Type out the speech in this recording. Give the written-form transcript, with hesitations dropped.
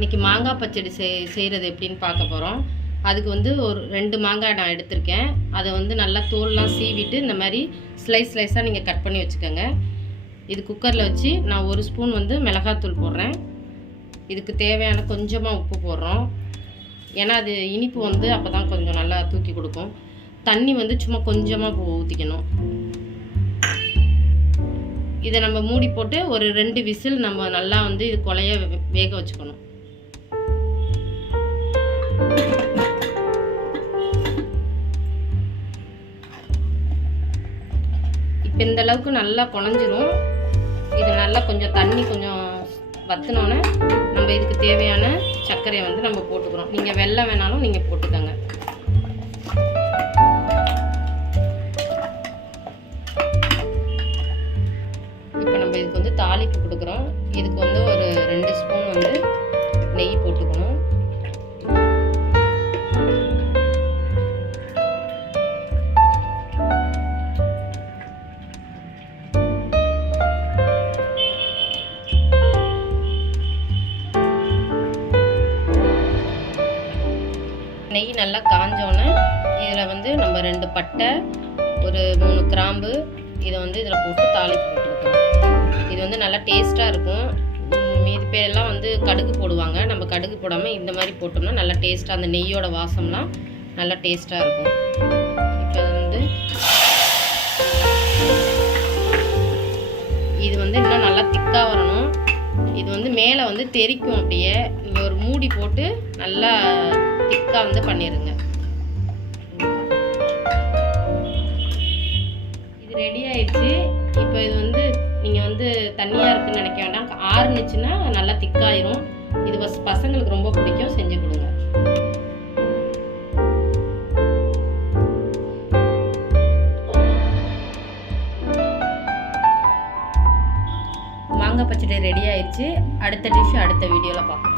இன்றைக்கி மாங்காய் பச்சடி செய்கிறது எப்படின்னு பார்க்க போகிறோம். அதுக்கு வந்து ஒரு 2 மாங்காய் நான் எடுத்திருக்கேன். அதை வந்து நல்லா தோல்லாம் சீவிட்டு இந்த மாதிரி ஸ்லைஸாக நீங்கள் கட் பண்ணி வச்சுக்கோங்க. இது குக்கரில் வச்சு நான் 1 ஸ்பூன் வந்து மிளகாத்தூள் போடுறேன். இதுக்கு தேவையான கொஞ்சமாக உப்பு போடுறோம். ஏன்னா அது இனிப்பு வந்து அப்போ தான் கொஞ்சம் நல்லா தூக்கி கொடுக்கும். தண்ணி வந்து சும்மா கொஞ்சமாக ஊற்றிக்கணும். இதை நம்ம மூடி போட்டு ஒரு 2 விசில் நம்ம நல்லா வந்து இது கொலைய வேக வச்சுக்கணும். இப்போ இந்த அளவுக்கு நல்லா குழஞ்சிரும். இது நல்லா கொஞ்சம் தண்ணி கொஞ்சம் வற்றினோன்னே நம்ம இதுக்கு தேவையான சர்க்கரையை வந்து நம்ம போட்டுக்கிறோம். நீங்கள் வெல்லம் வேணாலும் நீங்கள் போட்டுக்கோங்க. இப்போ நம்ம இதுக்கு வந்து தாளிப்பு கொடுக்குறோம். இதுக்கு வந்து ஒரு 2 ஸ்பூன் வந்து நெய் போட்டுக்கணும். நெய் நல்லா காஞ்சோன்னே இதில் வந்து நம்ம 2 பட்டை, ஒரு 3 கிராம்பு இதை வந்து இதில் போட்டு தாளிப்பு போட்டுருக்கோம். இது வந்து நல்லா டேஸ்ட்டாக இருக்கும். மீதி பேரெல்லாம் வந்து கடுகு போடுவாங்க. நம்ம கடுகு போடாமல் இந்த மாதிரி போட்டோம்னா நல்லா டேஸ்ட்டாக, அந்த நெய்யோட வாசம்லாம் நல்லா டேஸ்ட்டாக இருக்கும். இப்போ வந்து இது வந்து இன்னும் நல்லா திக்காக வரணும். இது வந்து மேலே வந்து தெறிக்கும். அப்படியே நீங்கள் ஒரு மூடி போட்டு நல்லா திக்காக வந்து பண்ணிடுங்க. இது ரெடி ஆயிடுச்சு. இப்போ இது வந்து நீங்கள் வந்து தண்ணியாக இருக்குன்னு நினைக்க வேண்டாம். ஆறுனுச்சுன்னா நல்லா திக்காயிரும். இது பசங்களுக்கு ரொம்ப பிடிக்கும். செஞ்சு கொடுங்க. மாங்காய் பச்சடி ரெடி ஆயிடுச்சு. அடுத்த டிஷ் அடுத்த வீடியோவில் பார்ப்போம்.